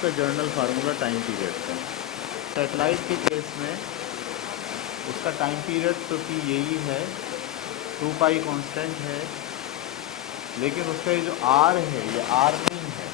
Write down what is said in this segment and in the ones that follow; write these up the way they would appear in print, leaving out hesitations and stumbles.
उसका journal formula time period का। Satellite के केस में उसका टाइम पीरियड तो कि यही है, 2 पाई कांस्टेंट है, लेकिन उसका ये जो आर है ये आर नहीं है,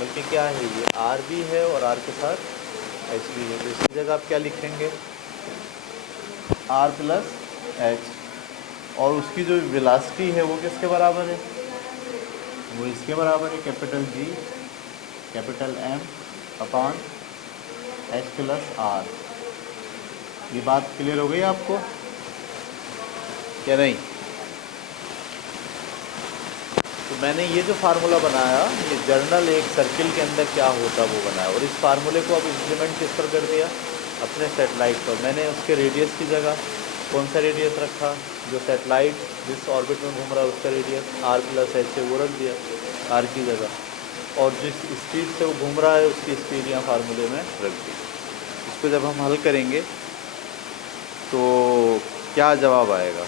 बल्कि क्या है, ये आर भी है और आर के साथ एच भी है। तो इसकी जगह आप क्या लिखेंगे, आर प्लस एच, और उसकी जो वेलोसिटी है वो किसके बराबर है, वो इसके बराबर है, capital G capital M upon h plus r. ये बात क्लियर हो गई आपको क्या नहीं? तो मैंने ये जो फार्मूला बनाया, ये जर्नल एक सर्किल के अंदर क्या होता वो बनाया, और इस फार्मूले को अब इम्प्लीमेंट किस पर कर दिया, अपने सेटेलाइट पर। मैंने उसके रेडियस की जगह कौन सा रेडियस रखा, जो सेटेलाइट जिस ऑर्बिट में घूम रहा है उसका रेडियस आर प्लस एच है, वो रख दिया आर की जगह, और जिस स्पीड से वो घूम रहा है उसकी स्पीड यहाँ फार्मूले में रख दी। इसको जब हम हल करेंगे तो क्या जवाब आएगा,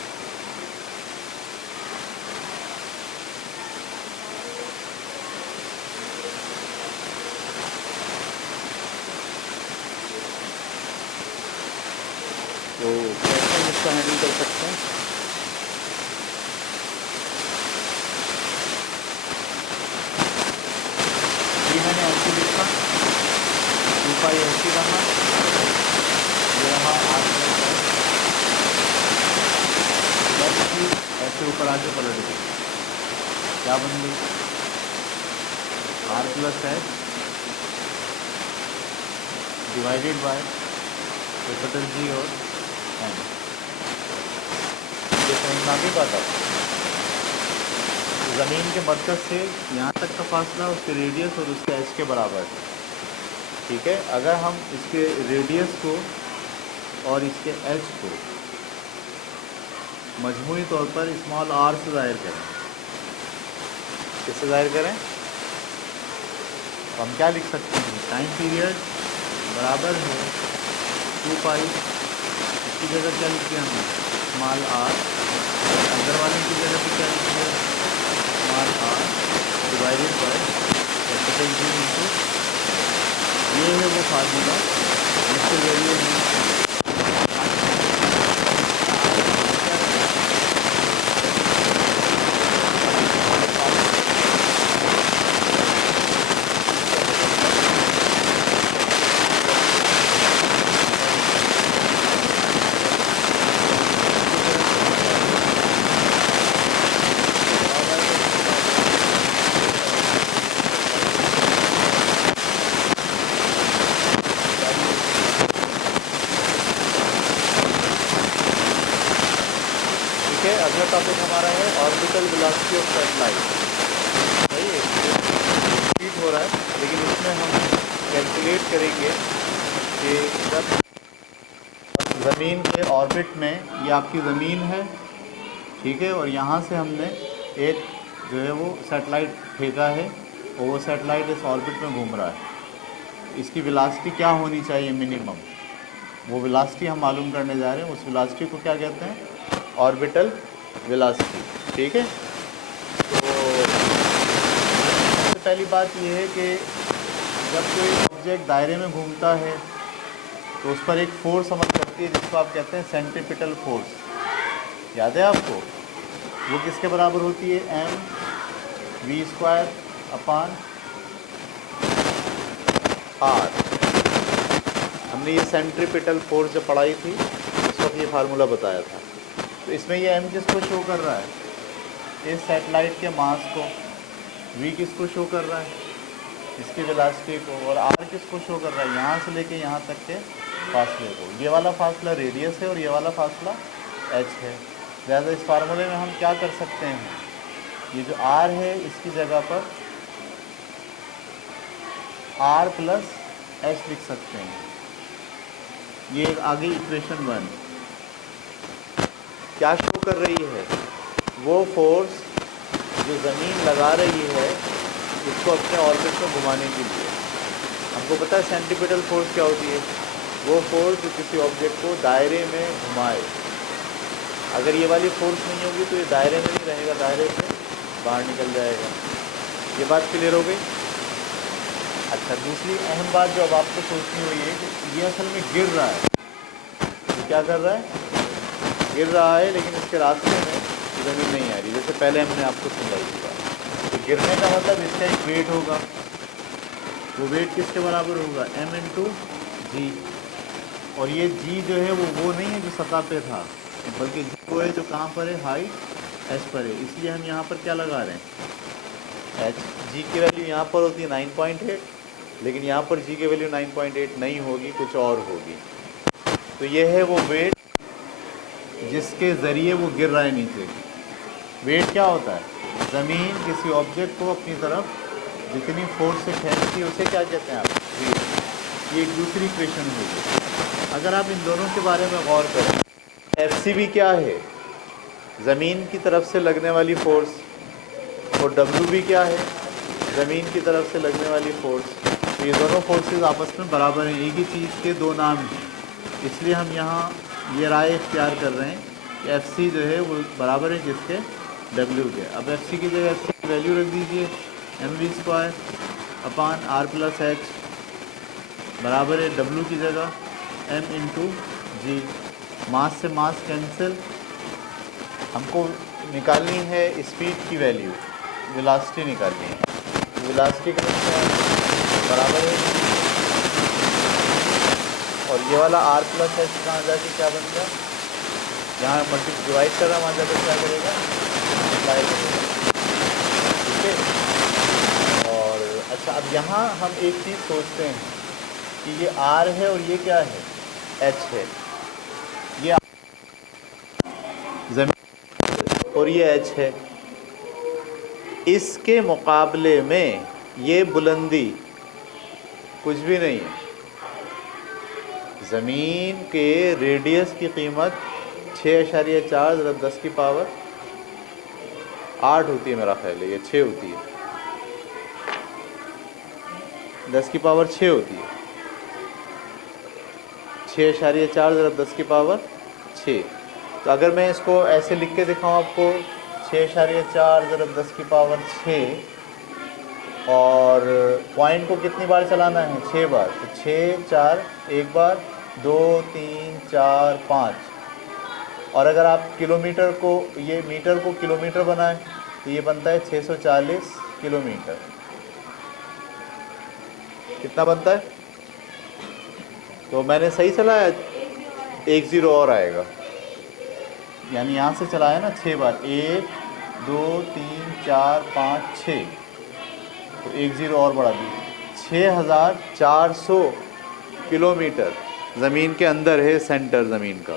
तो कैसे हम इसको हैंडल कर सकते हैं। ये मैंने ऐसे लिखा, 2 पाई ऐसे रहा, ये रहा आर प्लस एच, ऐसे ऊपर आके पलट गई, क्या बन गई, r plus h divided by capital G और एम। ये समझ में आ गई बात आपको? ज़मीन के मरकज़ से यहाँ तक का फासला उसके रेडियस और उसके एच के बराबर है, ठीक है। अगर हम इसके रेडियस को और इसके एच को मजमूई तौर पर स्मॉल आर से ज़ाहिर करें, किससे ज़ाहिर करें, तो हम क्या लिख सकते हैं, टाइम पीरियड बराबर है 2 पाई, इसकी जगह क्या लिख दिया हमने, स्मॉल आर, अंदर वाले की जगह पे क्या लिख दिया, small r divided by capital G into, ये है वो फार्मूला जिसके जरिए हम अगला टॉपिक हमारा है ऑर्बिटल वेलोसिटी ऑफ सेटेलाइट। सही है, रिपीट हो रहा है, लेकिन इसमें हम कैलकुलेट करेंगे कि जब ज़मीन के ऑर्बिट में, ये आपकी ज़मीन है, ठीक है, और यहाँ से हमने एक जो है वो सेटेलाइट फेंका है और वो सेटेलाइट इस ऑर्बिट में घूम रहा है, इसकी वेलोसिटी क्या होनी चाहिए मिनिमम, वो वेलोसिटी हम मालूम करने जा रहे हैं। उस वेलोसिटी को क्या कहते हैं, ऑर्बिटल वेलोसिटी, ठीक है। तो सबसे पहली बात यह है कि जब कोई ऑब्जेक्ट दायरे में घूमता है तो उस पर एक फोर्स अमल करती है जिसको आप कहते हैं सेंट्रीपिटल फोर्स, याद है आपको, वो किसके बराबर होती है, m v square upon r. हमने ये सेंट्रीपिटल फोर्स जब पढ़ाई थी उस वक्त ये फार्मूला बताया था। तो इसमें ये एम किसको शो कर रहा है, इस सेटेलाइट के मास को, वी किसको शो कर रहा है, इसकी वेलोसिटी को, और आर किसको शो कर रहा है, यहाँ से लेके यहाँ तक के फासले को। ये वाला फासला रेडियस है और ये वाला फासला एच है। लिहाजा इस फार्मूले में हम क्या कर सकते हैं, ये जो आर है इसकी जगह पर आर प्लस एच लिख सकते हैं। ये आगे इक्वेशन 1 क्या शो कर रही है, वो फोर्स जो ज़मीन लगा रही है उसको अपने ऑर्बिट में घुमाने के लिए। हमको पता है सेंट्रीपिटल फोर्स क्या होती है, वो फोर्स जो किसी ऑब्जेक्ट को दायरे में घुमाए। अगर ये वाली फोर्स नहीं होगी तो ये दायरे में नहीं रहेगा, दायरे से बाहर निकल जाएगा। ये बात क्लियर हो गई? अच्छा, दूसरी अहम बात जो अब आपको सोचनी हुई है कि ये असल में गिर रहा है। ये क्या कर रहा है? गिर रहा है, लेकिन इसके रास्ते में ज़मीन नहीं आ रही। जैसे पहले हमने आपको समझाई थी बात। तो गिरने का मतलब इसका एक वेट होगा। वो वेट किसके बराबर होगा? m इंटू जी। और ये जी जो है वो नहीं है जो सतह पे था, बल्कि जी वो है जो कहाँ पर है? हाइट एच पर है। इसलिए हम यहाँ पर क्या लगा रहे हैं? एच। जी की वैल्यू यहाँ पर होती है 9.8, लेकिन यहाँ पर जी की वैल्यू 9.8 नहीं होगी, कुछ और होगी। तो ये है वो वेट जिसके ज़रिए वो गिर रहा है नीचे। वेट क्या होता है? ज़मीन किसी ऑब्जेक्ट को अपनी तरफ जितनी फोर्स से खींचती है उसे क्या कहते हैं आप? वेट। ये एक दूसरी इक्वेशन होगी। अगर आप इन दोनों के बारे में गौर करें, एफ सी भी क्या है? ज़मीन की तरफ से लगने वाली फ़ोर्स, और डब्ल्यू भी क्या है? ज़मीन की तरफ से लगने वाली फ़ोर्स। तो ये दोनों फोर्सेस आपस में बराबर हैं, एक ही चीज़ के दो नाम हैं। इसलिए हम यहाँ ये राय इख्तियार कर रहे हैं कि एफ सी जो है वो बराबर है किसके? डब्ल्यू के। अब एफ सी की जगह एफ सी की वैल्यू रख दीजिए, m v square upon r plus h बराबर है डब्ल्यू की जगह एम इंटू जी। मास से मास कैंसिल। हमको निकालनी है स्पीड की वैल्यू, वेलोसिटी निकालनी है। वेलोसिटी का बराबर है, और ये वाला आर प्लस एच कहाँ जाके क्या बन गया? यहाँ डिवाइड कर रहा है, वहाँ जाकर क्या करेगा? मल्टीप्लाई करेगा। ठीक है। और अच्छा, अब यहाँ हम एक चीज़ सोचते हैं कि ये आर है और ये क्या है? एच है। ये ज़मीन और ये एच है। इसके मुकाबले में ये बुलंदी कुछ भी नहीं है। ज़मीन के रेडियस की कीमत 6.4 ज़रा 10 की पावर 8 होती है, मेरा ख्याल है ये 6 होती है, 10 की पावर 6 होती है। 6.4 ज़रा 10 की पावर 6। तो अगर मैं इसको ऐसे लिख के दिखाऊँ आपको, 6.4 ज़रा 10 की पावर 6, और पॉइंट को कितनी बार चलाना है? 6 बार। तो 6 4 एक बार, 2 3 4 5। और अगर आप किलोमीटर को, ये मीटर को किलोमीटर बनाएं तो ये बनता है 640 किलोमीटर। कितना बनता है? तो मैंने सही चलाया, 1 0 और आएगा, यानी यहाँ से चलाया ना 6 बार, 1 2 3 4 5 6, तो 1 0 और बढ़ा दी। 6400 किलोमीटर ज़मीन के अंदर है सेंटर ज़मीन का,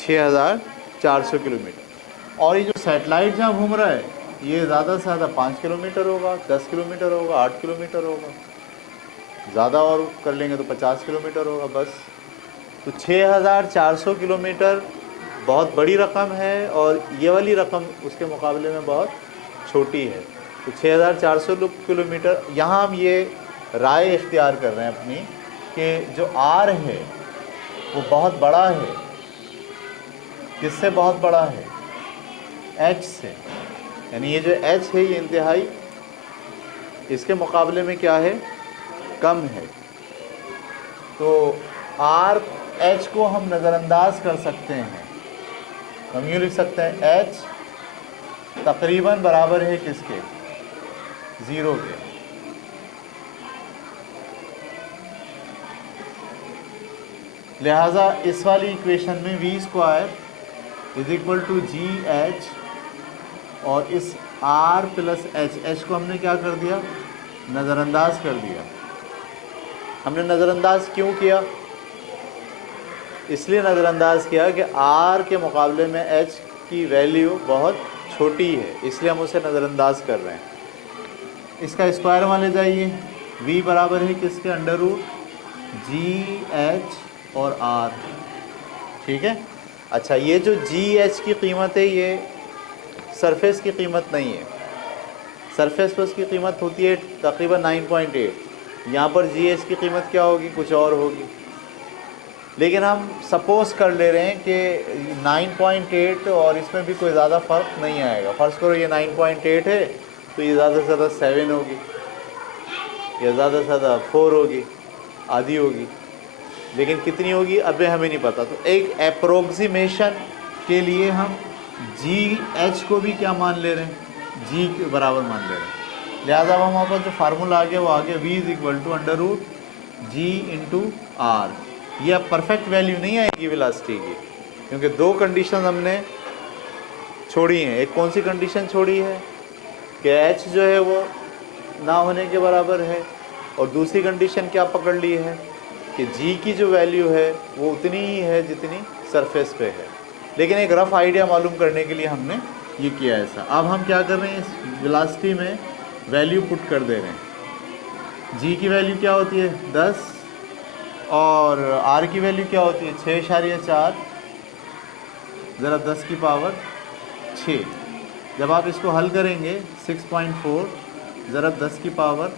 6400 किलोमीटर। और ये जो सैटेलाइट जहाँ घूम रहा है ये ज़्यादा से ज़्यादा 5 किलोमीटर होगा, 10 किलोमीटर होगा, 8 किलोमीटर होगा, ज़्यादा और कर लेंगे तो 50 किलोमीटर होगा बस। तो 6400 किलोमीटर बहुत बड़ी रकम है, और ये वाली रकम उसके मुकाबले में बहुत छोटी है। तो 6400 किलोमीटर, यहाँ हम ये राय इख्तियार कर रहे हैं अपनी कि जो आर है वो बहुत बड़ा है। किससे बहुत बड़ा है? एच से। यानी ये जो एच है ये इंतहाई इसके मुकाबले में क्या है? कम है। तो आर एच को हम नज़रअंदाज कर सकते हैं। हम यूँ लिख सकते हैं एच तकरीबन बराबर है किसके? 0 के। लिहाजा इस वाली इक्वेशन में v square is equal to g h, और इस आर प्लस एच, एच को हमने क्या कर दिया? नज़रअंदाज कर दिया। हमने नज़रअंदाज क्यों किया? इसलिए नज़रअंदाज किया कि आर के मुकाबले में एच की वैल्यू बहुत छोटी है, इसलिए हम उसे नज़रअंदाज कर रहे हैं। इसका स्क्वायर वहाँ ले जाइए, v बराबर है किसके? अंडर रूट जी एच और आर। ठीक है। अच्छा, ये जो जी एच की कीमत है ये सरफेस की कीमत नहीं है। सरफेस पर उसकी कीमत होती है तकरीबन 9.8। यहाँ पर जी एच की कीमत क्या होगी? कुछ और होगी। लेकिन हम सपोज़ कर ले रहे हैं कि 9.8 और इसमें भी कोई ज़्यादा फ़र्क नहीं आएगा। फ़र्ज़ करो ये 9.8 है तो ये ज़्यादा से ज़्यादा 7 होगी। या ज़्यादा से ज़्यादा 4 होगी, आधी होगी, लेकिन कितनी होगी अभी हमें नहीं पता। तो एक अप्रोक्सीमेशन के लिए हम GH को भी क्या मान ले रहे हैं, G के बराबर मान ले रहे हैं। लिहाजा अब हमारे पास जो फार्मूला आ गया वो आ गया V = √G/R। ये अब परफेक्ट वैल्यू नहीं आएगी वेलोसिटी की, क्योंकि दो कंडीशन हमने छोड़ी हैं। एक कौन सी कंडीशन छोड़ी है कि H जो है वो ना होने के बराबर है, और दूसरी कंडीशन क्या पकड़ ली है कि G की जो वैल्यू है वो उतनी ही है जितनी सरफेस पे है। लेकिन एक रफ़ आइडिया मालूम करने के लिए हमने ये किया ऐसा। अब हम क्या कर रहे हैं, इस वेलोसिटी में वैल्यू पुट कर दे रहे हैं। G की वैल्यू क्या होती है 10, और R की वैल्यू क्या होती है 6.4, ज़रा 10 की पावर 6। जब आप इसको हल करेंगे 6.4 ज़रा 10 की पावर,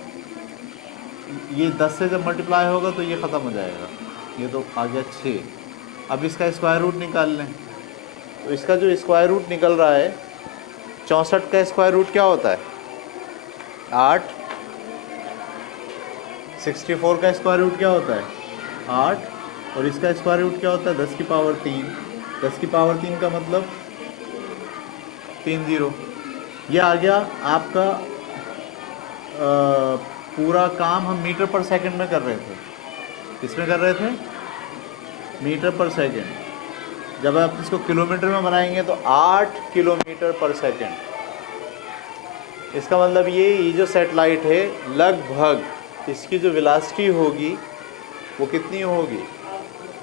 ये 10 से जब मल्टीप्लाई होगा तो ये ख़त्म हो जाएगा, ये तो आ गया 6। अब इसका स्क्वायर रूट निकाल लें, तो इसका जो स्क्वायर रूट निकल रहा है 64 का स्क्वायर रूट क्या होता है 8, 64 का स्क्वायर रूट क्या होता है 8, और इसका स्क्वायर रूट क्या होता है 10 की पावर 3। 10 की पावर 3 का मतलब 30। ये आ गया आपका पूरा काम हम मीटर पर सेकंड में कर रहे थे। किसमें कर रहे थे, मीटर पर सेकंड। जब आप इसको किलोमीटर में बनाएंगे तो 8 किलोमीटर पर सेकंड। इसका मतलब ये जो सैटेलाइट है लगभग इसकी जो वेलोसिटी होगी वो कितनी होगी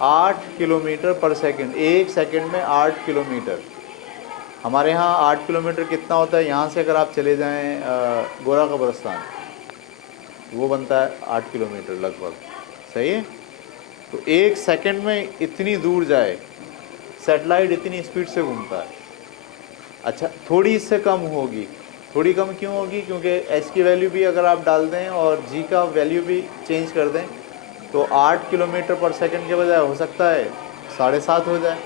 8 किलोमीटर पर सेकंड। एक सेकंड में 8 किलोमीटर। हमारे यहाँ 8 किलोमीटर कितना होता है, यहाँ से अगर आप चले जाएं गोरा कब्रिस्तान, वो बनता है 8 किलोमीटर लगभग, सही है। तो एक सेकंड में इतनी दूर जाए सैटेलाइट, इतनी स्पीड से घूमता है। अच्छा, थोड़ी इससे कम होगी। थोड़ी कम क्यों होगी, क्योंकि एच की वैल्यू भी अगर आप डाल दें और जी का वैल्यू भी चेंज कर दें तो 8 किलोमीटर पर सेकंड के बजाय हो सकता है 7.5 हो जाए,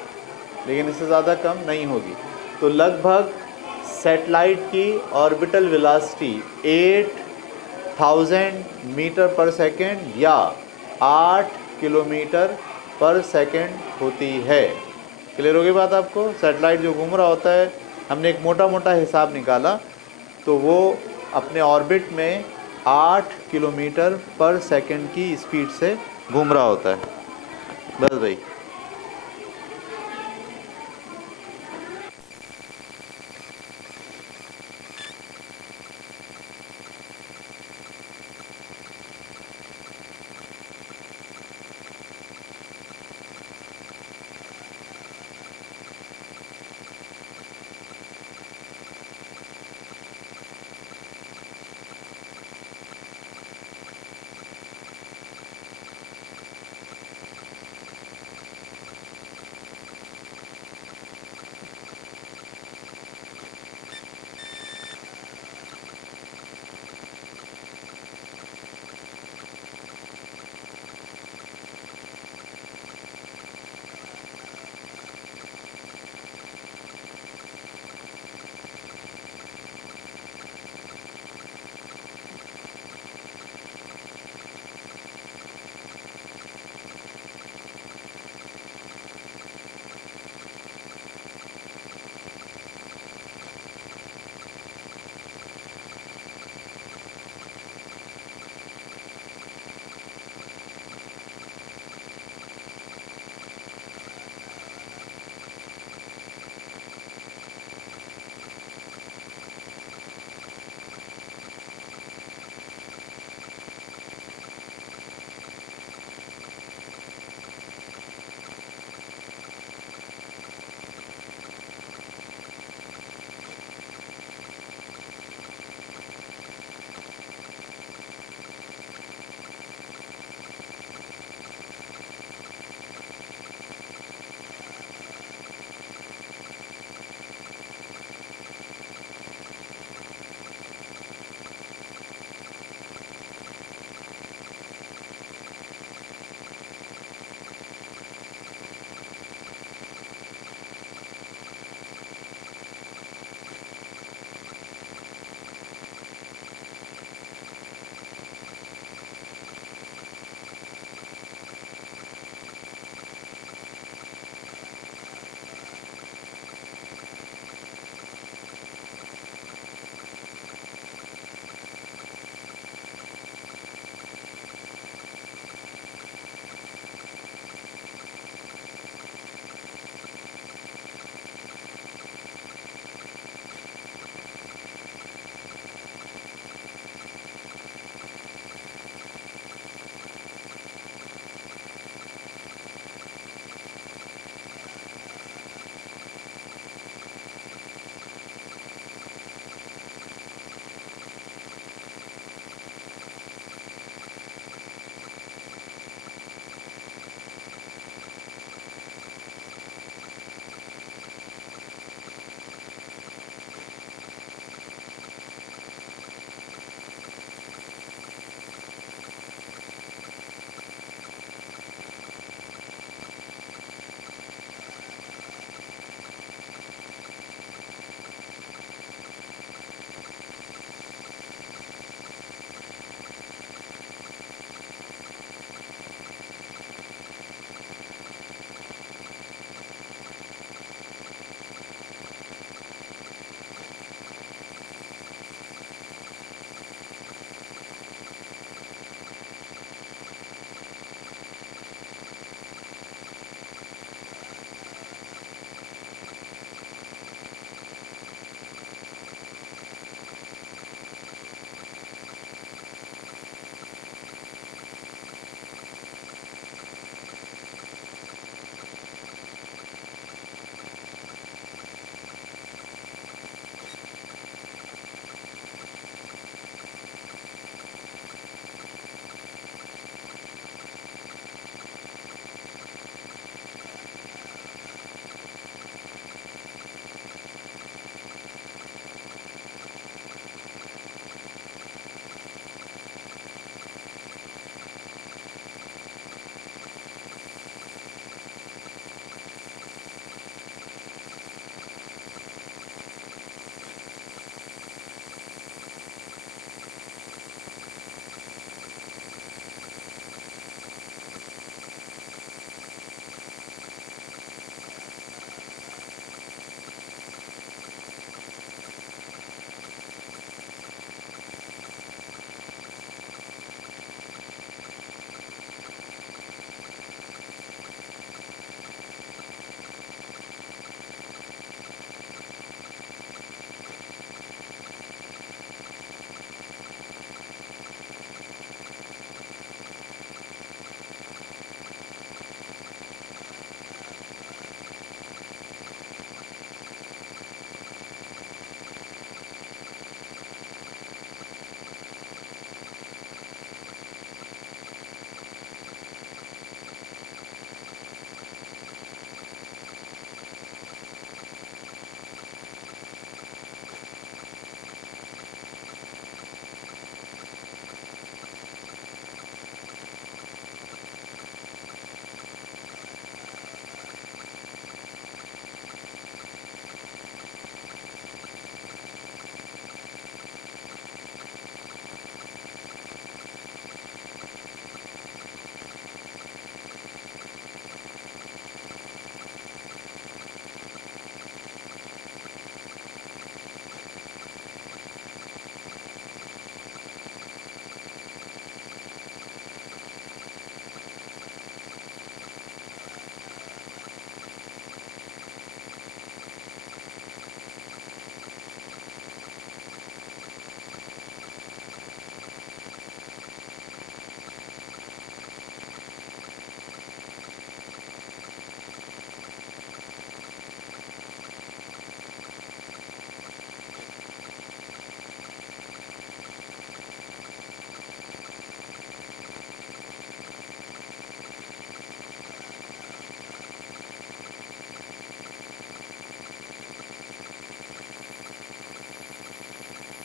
लेकिन इससे ज़्यादा कम नहीं होगी। तो लगभग सैटेलाइट की ऑर्बिटल वेलोसिटी 8000 मीटर पर सेकंड या 8 किलोमीटर पर सेकंड होती है। क्लियर होगी बात आपको। सैटेलाइट जो घूम रहा होता है, हमने एक मोटा मोटा हिसाब निकाला, तो वो अपने ऑर्बिट में 8 किलोमीटर पर सेकंड की स्पीड से घूम रहा होता है। बस भाई।